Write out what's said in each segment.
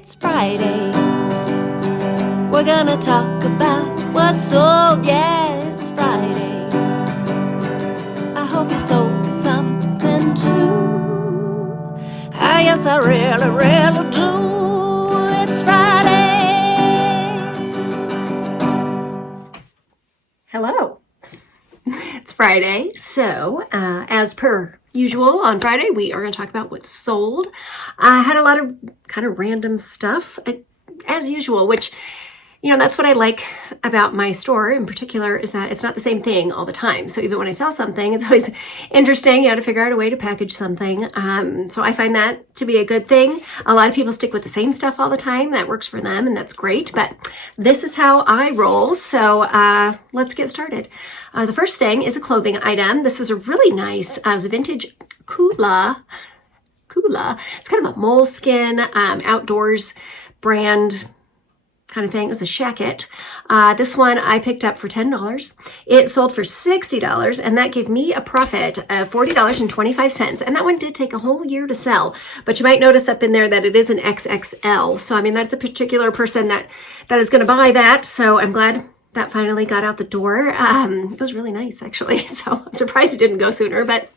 It's Friday. We're gonna talk about what's sold. Yeah, it's Friday. I hope you sold something too. Yes, I really, really do. It's Friday. Hello. It's Friday, so as per usual on Friday, we are going to talk about what's sold. I had a lot of kind of random stuff as usual, which, you know, that's what I like about my store in particular, is that it's not the same thing all the time. So even when I sell something, it's always interesting. You have to figure out a way to package something. So I find that to be a good thing. A lot of people stick with the same stuff all the time. That works for them, and that's great. But this is how I roll. So let's get started. The first thing is a clothing item. This was a really nice, it was a vintage Zula. It's kind of a moleskin outdoors brand kind of thing. It was a shacket. This one I picked up for $10. It sold for $60, and that gave me a profit of $40.25. And that one did take a whole year to sell. But you might notice up in there that it is an XXL. So, I mean, that's a particular person that is going to buy that. So I'm glad that finally got out the door. It was really nice, actually. So I'm surprised it didn't go sooner, but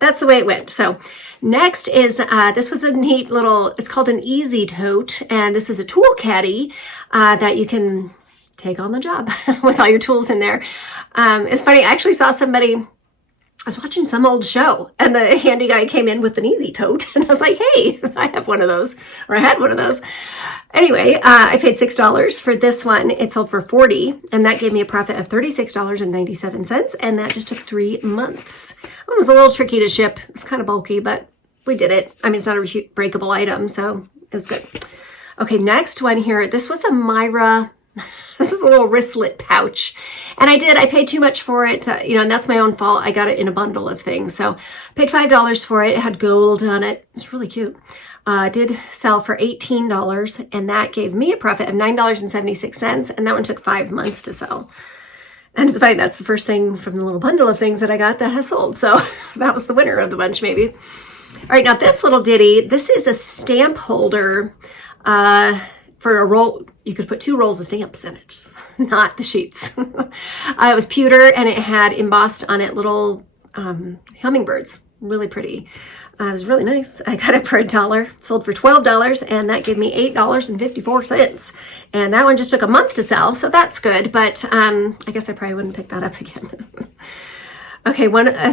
that's the way it went. So next is, this was a neat little, it's called an easy tote. And this is a tool caddy that you can take on the job with all your tools in there. It's funny, I actually saw somebody, I was watching some old show, and the handy guy came in with an easy tote. And I was like, hey, I have one of those, or I had one of those. Anyway, I paid $6 for this one. It sold for $40, and that gave me a profit of $36.97, and that just took 3 months. It was a little tricky to ship. It was kind of bulky, but we did it. I mean, it's not a breakable item, so it was good. Okay, next one here. This was a Myra. This is a little wristlet pouch. And I paid too much for it, and that's my own fault. I got it in a bundle of things. So I paid $5 for it. It had gold on it. It's really cute. Did sell for $18, and that gave me a profit of $9.76, and that one took 5 months to sell. And it's funny, that's the first thing from the little bundle of things that I got that has sold. So that was the winner of the bunch, maybe. All right, now this little ditty, this is a stamp holder for a roll. You could put 2 rolls of stamps in it, not the sheets. It was pewter, and it had embossed on it little hummingbirds. Really pretty. It was really nice. I got it for $1, sold for $12, and that gave me $8.54. And that one just took a month to sell, so that's good. But I guess I probably wouldn't pick that up again. Okay,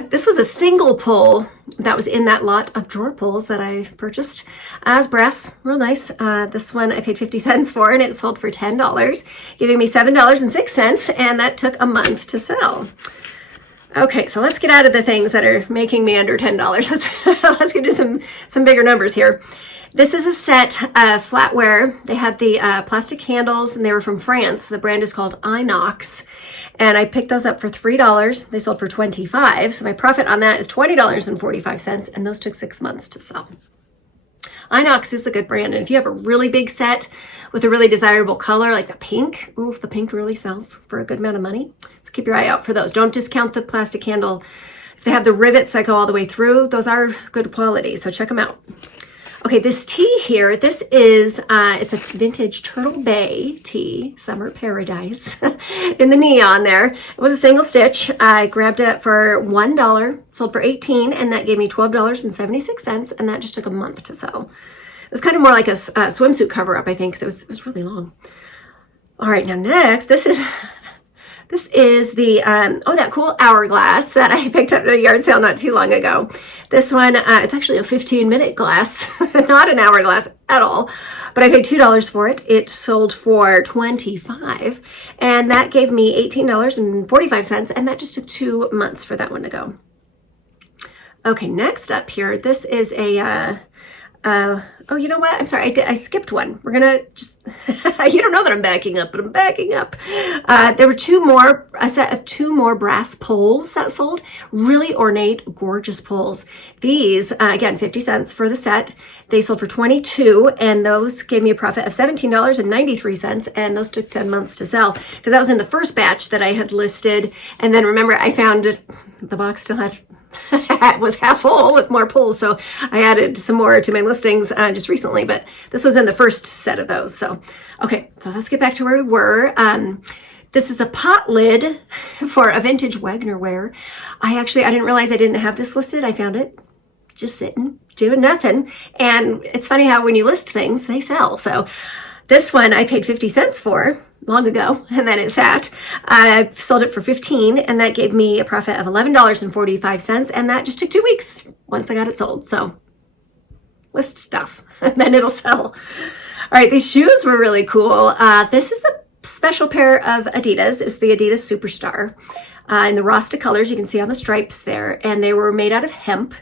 this was a single pull that was in that lot of drawer pulls that I purchased. As brass, real nice. This one I paid 50 cents for, and it sold for $10, giving me $7.06, and that took a month to sell. Okay, so let's get out of the things that are making me under $10. Let's get to some bigger numbers here. This is a set of flatware. They had the plastic handles, and they were from France. The brand is called Inox, and I picked those up for $3. They sold for $25, so my profit on that is $20.45, and those took 6 months to sell. Inox is a good brand, and if you have a really big set with a really desirable color like the pink, the pink really sells for a good amount of money. So keep your eye out for those. Don't discount the plastic handle. If they have the rivets that go all the way through, those are good quality, so check them out. Okay, this tee here, this is, it's a vintage Turtle Bay tee, Summer Paradise, in the neon there. It was a single stitch. I grabbed it for $1, sold for $18, and that gave me $12.76, and that just took a month to sell. It was kind of more like a swimsuit cover-up, I think, because it was really long. All right, now next, this is the, that cool hourglass that I picked up at a yard sale not too long ago. This one, it's actually a 15-minute glass, not an hourglass at all, but I paid $2 for it. It sold for $25, and that gave me $18.45, and that just took 2 months for that one to go. Okay, next up here, this is a, oh, you know what? I'm sorry. I skipped one. We're going to just, you don't know that I'm backing up, but I'm backing up. There were a set of 2 more brass poles that sold. Really ornate, gorgeous poles. These, again, 50 cents for the set. They sold for $22, and those gave me a profit of $17.93, and those took 10 months to sell because that was in the first batch that I had listed. And then remember, I found the box still had was half full with more pulls. So I added some more to my listings just recently, but this was in the first set of those. So, okay, so let's get back to where we were. This is a pot lid for a vintage Wagner ware. I didn't realize I didn't have this listed. I found it just sitting, doing nothing. And it's funny how when you list things, they sell. So this one I paid 50 cents for long ago, and then it sat. I sold it for 15, and that gave me a profit of $11.45, and that just took 2 weeks once I got it sold. So list stuff, and then it'll sell. All right, these shoes were really cool. This is a special pair of Adidas. It's the Adidas Superstar in the Rasta colors. You can see on the stripes there, and they were made out of hemp.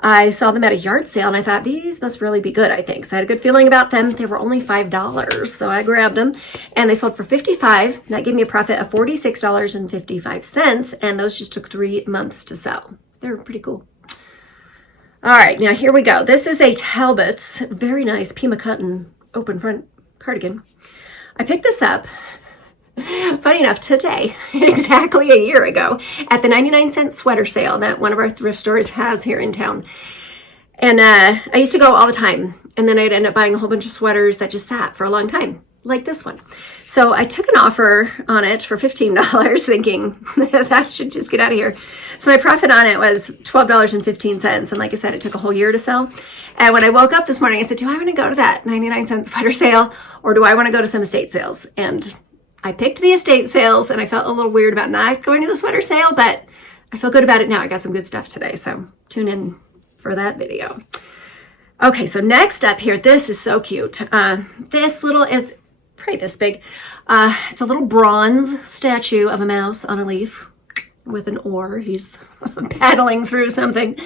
I saw them at a yard sale and I thought these must really be good, I think. So I had a good feeling about them. They were only $5. So I grabbed them and they sold for $55. That gave me a profit of $46.55. And those just took 3 months to sell. They're pretty cool. All right, now here we go. This is a Talbot's very nice Pima cotton open front cardigan. I picked this up, funny enough, today, exactly a year ago, at the 99-cent sweater sale that one of our thrift stores has here in town. And I used to go all the time, and then I'd end up buying a whole bunch of sweaters that just sat for a long time, like this one. So I took an offer on it for $15, thinking that should just get out of here. So my profit on it was $12.15, and like I said, it took a whole year to sell. And when I woke up this morning, I said, do I want to go to that 99-cent sweater sale, or do I want to go to some estate sales? And I picked the estate sales, and I felt a little weird about not going to the sweater sale, but I feel good about it now. I got some good stuff today, so tune in for that video. Okay, so next up here, this is so cute. This little is probably this big. It's a little bronze statue of a mouse on a leaf with an oar. He's paddling through something.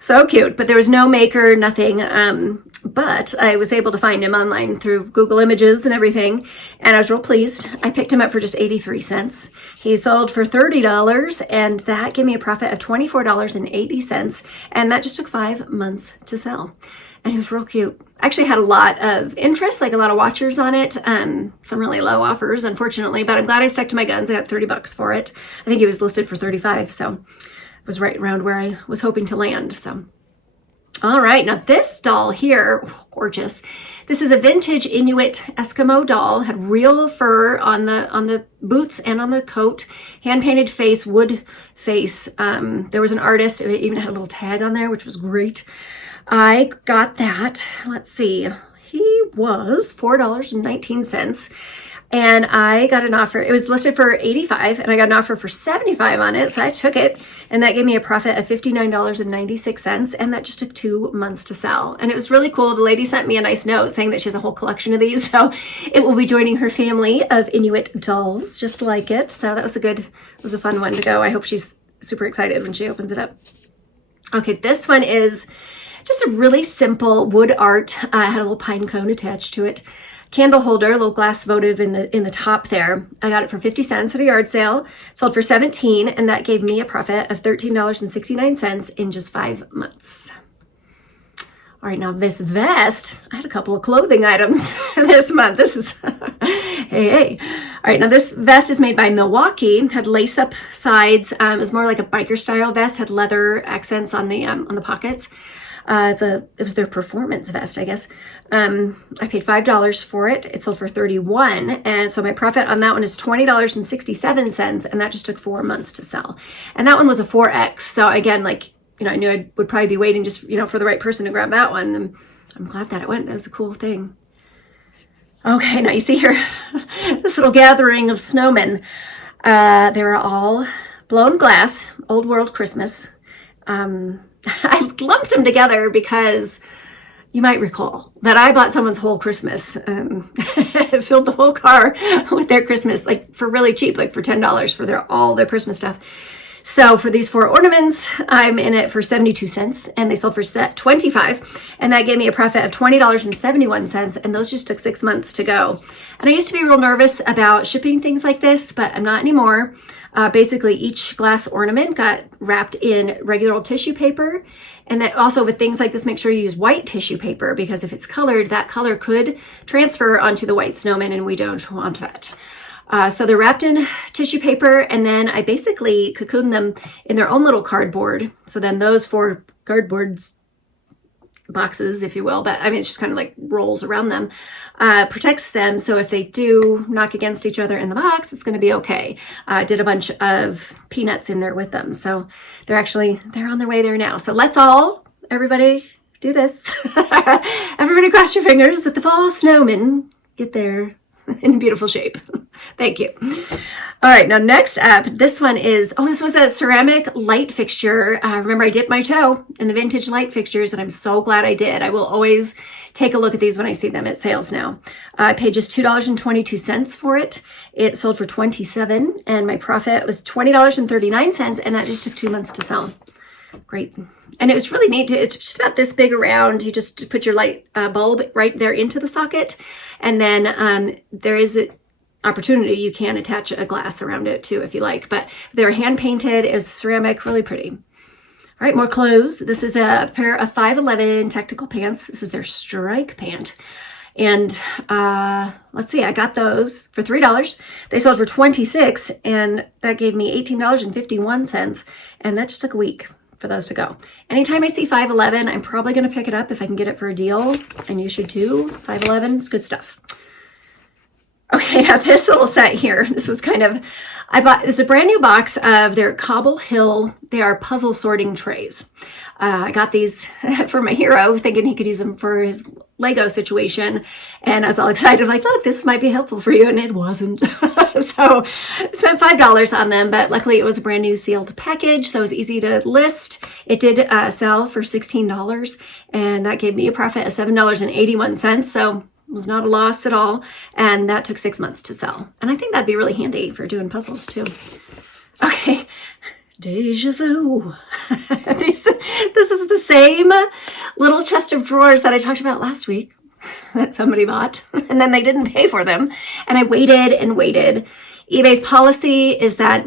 So cute, but there was no maker, nothing. But I was able to find him online through Google Images and everything, and I was real pleased. I picked him up for just 83 cents. He sold for $30, and that gave me a profit of $24.80, and that just took 5 months to sell. And he was real cute. I actually had a lot of interest, like a lot of watchers on it. Some really low offers, unfortunately, but I'm glad I stuck to my guns. I got $30 for it. I think it was listed for 35, so it was right around where I was hoping to land. So, all right, now this doll here, gorgeous. This is a vintage Inuit Eskimo doll. Had real fur on the boots and on the coat. Hand-painted face, wood face. There was an artist. It even had a little tag on there, which was great. I got that. Let's see. He was $4.19. And I got an offer. It was listed for $85, and I got an offer for $75 on it. So I took it, and that gave me a profit of $59.96. And that just took 2 months to sell. And it was really cool. The lady sent me a nice note saying that she has a whole collection of these. So it will be joining her family of Inuit dolls, just like it. So that was it was a fun one to go. I hope she's super excited when she opens it up. Okay, this one is just a really simple wood art. Had a little pine cone attached to it. Candle holder, a little glass votive in the top there. I got it for 50 cents at a yard sale. Sold for 17, and that gave me a profit of $13.69 in just 5 months. All right, now this vest, I had a couple of clothing items this month. This is, hey. All right, now this vest is made by Milwaukee. Had lace-up sides. It was more like a biker-style vest. Had leather accents on the pockets. It was their performance vest, I guess. I paid $5 for it. It sold for $31, and so my profit on that one is $20.67, and that just took 4 months to sell. And that one was a 4X. So again, like, I knew I would probably be waiting just, for the right person to grab that one. And I'm glad that it went. That was a cool thing. Okay, now you see here this little gathering of snowmen. They were all blown glass, old world Christmas. I lumped them together because you might recall that I bought someone's whole Christmas, filled the whole car with their Christmas, like for really cheap, like for $10 for all their Christmas stuff. So for these 4 ornaments, I'm in it for 72 cents, and they sold for $25, and that gave me a profit of $20.71, and those just took 6 months to go. And I used to be real nervous about shipping things like this, but I'm not anymore. Basically, each glass ornament got wrapped in regular old tissue paper, and that also with things like this, make sure you use white tissue paper, because if it's colored, that color could transfer onto the white snowman, and we don't want that. So they're wrapped in tissue paper, and then I basically cocoon them in their own little cardboard. So then those 4 cardboards boxes, if you will, but I mean, it's just kind of like rolls around them, protects them. So if they do knock against each other in the box, it's going to be okay. Did a bunch of peanuts in there with them. So they're on their way there now. So everybody do this. Everybody cross your fingers that the fall snowmen get there in beautiful shape. Thank you. All right, now next up, this was a ceramic light fixture. Remember, I dipped my toe in the vintage light fixtures, and I'm so glad I did. I will always take a look at these when I see them at sales now. I paid just $2.22 for it. It sold for $27, and my profit was $20.39, and that just took 2 months to sell. Great. And it was really neat. It's just about this big around. You just put your light bulb right there into the socket. And then there is an opportunity. You can attach a glass around it too if you like. But they're hand painted. It's ceramic, really pretty. All right, more clothes. This is a pair of 511 tactical pants. This is their strike pant. And let's see, I got those for $3. They sold for $26, and that gave me $18.51. And that just took a week for those to go. Anytime I see 511, I'm probably going to pick it up if I can get it for a deal, and you should too. 511 is good stuff. Okay, now this little set here, this is a brand new box of their Cobble Hill. They are puzzle sorting trays. I got these for my hero, thinking he could use them for his Lego situation. And I was all excited, like, look, this might be helpful for you. And it wasn't. So I spent $5 on them, but luckily it was a brand new sealed package. So it was easy to list. It did sell for $16, and that gave me a profit of $7.81. So it was not a loss at all. And that took 6 months to sell. And I think that'd be really handy for doing puzzles too. Okay. Deja vu. This is the same little chest of drawers that I talked about last week that somebody bought, and then they didn't pay for them. And I waited and waited. eBay's policy is that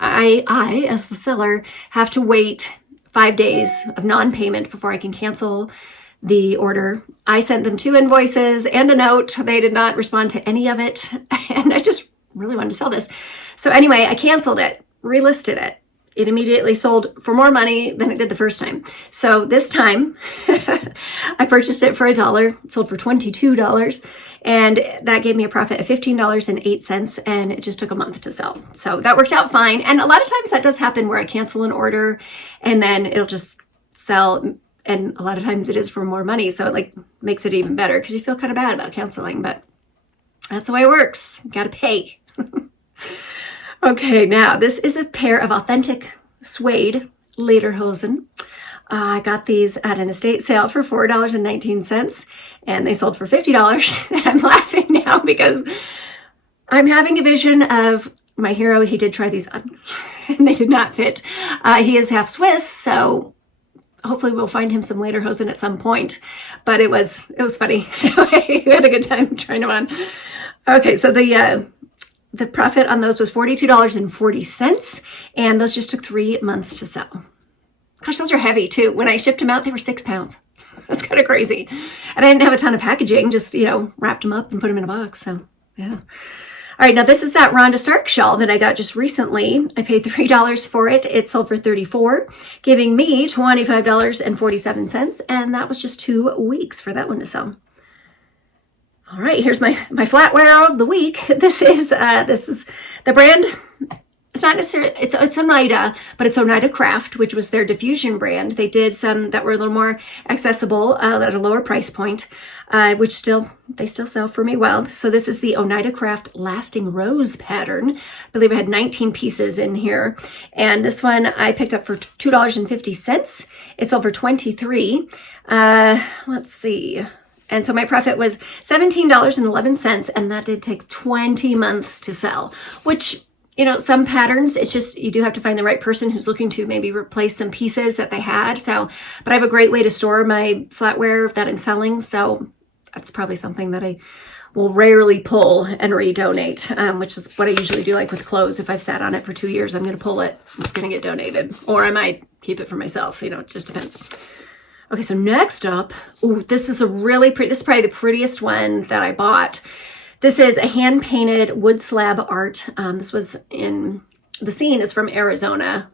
I, as the seller, have to wait 5 days of non-payment before I can cancel the order. I sent them 2 invoices and a note. They did not respond to any of it. And I just really wanted to sell this. So anyway, I canceled it, relisted it. It immediately sold for more money than it did the first time. So this time I purchased it for $1. It sold for $22. And that gave me a profit of $15.08. And it just took a month to sell. So that worked out fine. And a lot of times that does happen where I cancel an order and then it'll just sell. And a lot of times it is for more money. So it makes it even better because you feel kind of bad about canceling. But that's the way it works. You got to pay. Okay, now this is a pair of authentic suede lederhosen. I got these at an estate sale for $4.19, and they sold for $50. And I'm laughing now because I'm having a vision of my hero. He did try these on, and they did not fit. He is half Swiss, so hopefully we'll find him some lederhosen at some point. But it was funny. We had a good time trying them on. Okay, so the profit on those was $42.40, and those just took 3 months to sell. Gosh, those are heavy too. When I shipped them out, they were 6 pounds. That's kind of crazy. And I didn't have a ton of packaging, just, wrapped them up and put them in a box. So, yeah. All right, now this is that Rhonda Stark shawl that I got just recently. I paid $3 for it. It sold for $34, giving me $25.47, and that was just 2 weeks for that one to sell. All right, here's my flatware of the week. This is the brand. It's not necessarily, it's Oneida, but it's Oneida Craft, which was their diffusion brand. They did some that were a little more accessible at a lower price point, which they still sell for me well. So this is the Oneida Craft Lasting Rose pattern. I believe I had 19 pieces in here. And this one I picked up for $2.50. It sold for $23. Let's see. And so my profit was $17.11, and that did take 20 months to sell, which, some patterns, it's just, you do have to find the right person who's looking to maybe replace some pieces that they had. So, but I have a great way to store my flatware that I'm selling. So that's probably something that I will rarely pull and redonate, which is what I usually do. Like with clothes, if I've sat on it for 2 years, I'm going to pull it. It's going to get donated, or I might keep it for myself. It just depends. Okay, so next up, this is a really pretty, this is probably the prettiest one that I bought. This is a hand-painted wood slab art. This was the scene is from Arizona.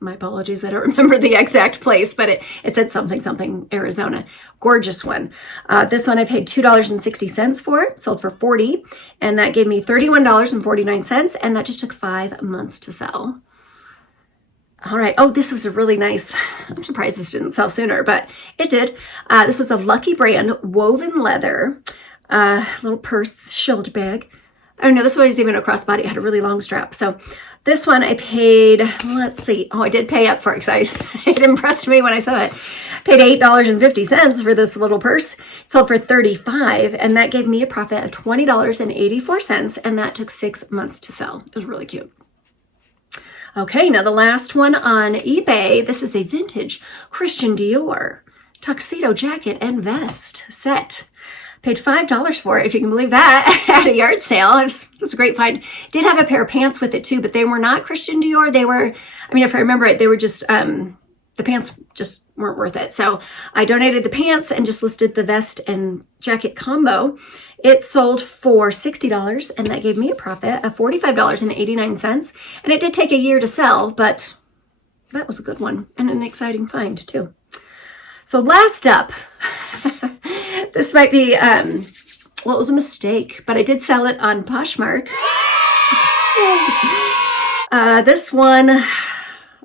My apologies, I don't remember the exact place, but it said something, Arizona. Gorgeous one. This one I paid $2.60 for, sold for $40, and that gave me $31.49, and that just took 5 months to sell. All right. Oh, this was a really nice, I'm surprised this didn't sell sooner, but it did. This was a Lucky Brand woven leather, little purse, shoulder bag. Oh no, this one is even a crossbody. It had a really long strap. So this one I paid, let's see. Oh, I did pay up for it because it impressed me when I saw it. Paid $8.50 for this little purse. Sold for $35, and that gave me a profit of $20.84, and that took 6 months to sell. It was really cute. Okay, now the last one on eBay. This is a vintage Christian Dior tuxedo jacket and vest set. Paid $5 for it, if you can believe that, at a yard sale. It was a great find. Did have a pair of pants with it too, but they were not Christian Dior. They were, I mean, if I remember right, they were just, the pants just weren't worth it. So I donated the pants and just listed the vest and jacket combo. It sold for $60, and that gave me a profit of $45.89. And it did take a year to sell, but that was a good one and an exciting find too. So last up, this might be, well, it was a mistake, but I did sell it on Poshmark. This one,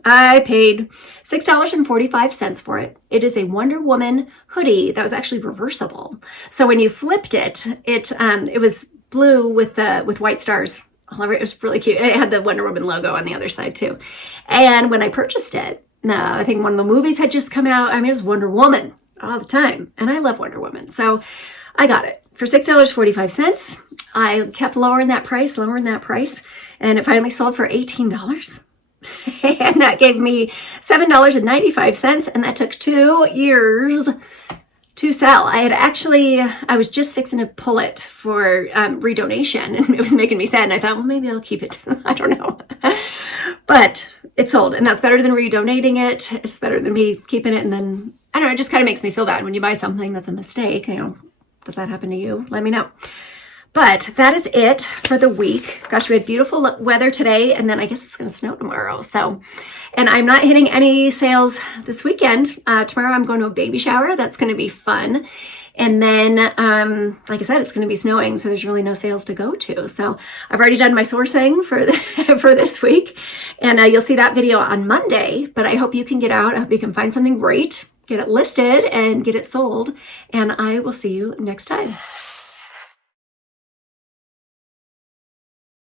I paid $6.45 for it. It is a Wonder Woman hoodie that was actually reversible. So when you flipped it, it was blue with white stars all over. It was really cute. And it had the Wonder Woman logo on the other side too. And when I purchased it, I think one of the movies had just come out. I mean, it was Wonder Woman all the time, and I love Wonder Woman. So I got it for $6.45. I kept lowering that price, and it finally sold for $18. And that gave me $7.95, and that took 2 years to sell. I was just fixing to pull it for redonation, and it was making me sad, and I thought, well, maybe I'll keep it. I don't know. But it sold, and that's better than redonating it. It's better than me keeping it, and then, I don't know, it just kind of makes me feel bad when you buy something that's a mistake. Does that happen to you? Let me know. But that is it for the week. Gosh, we had beautiful weather today, and then I guess it's going to snow tomorrow. So, and I'm not hitting any sales this weekend. Tomorrow I'm going to a baby shower. That's going to be fun. And then, like I said, it's going to be snowing, so there's really no sales to go to. So I've already done my sourcing for for this week, and you'll see that video on Monday. But I hope you can get out. I hope you can find something great, get it listed, and get it sold. And I will see you next time.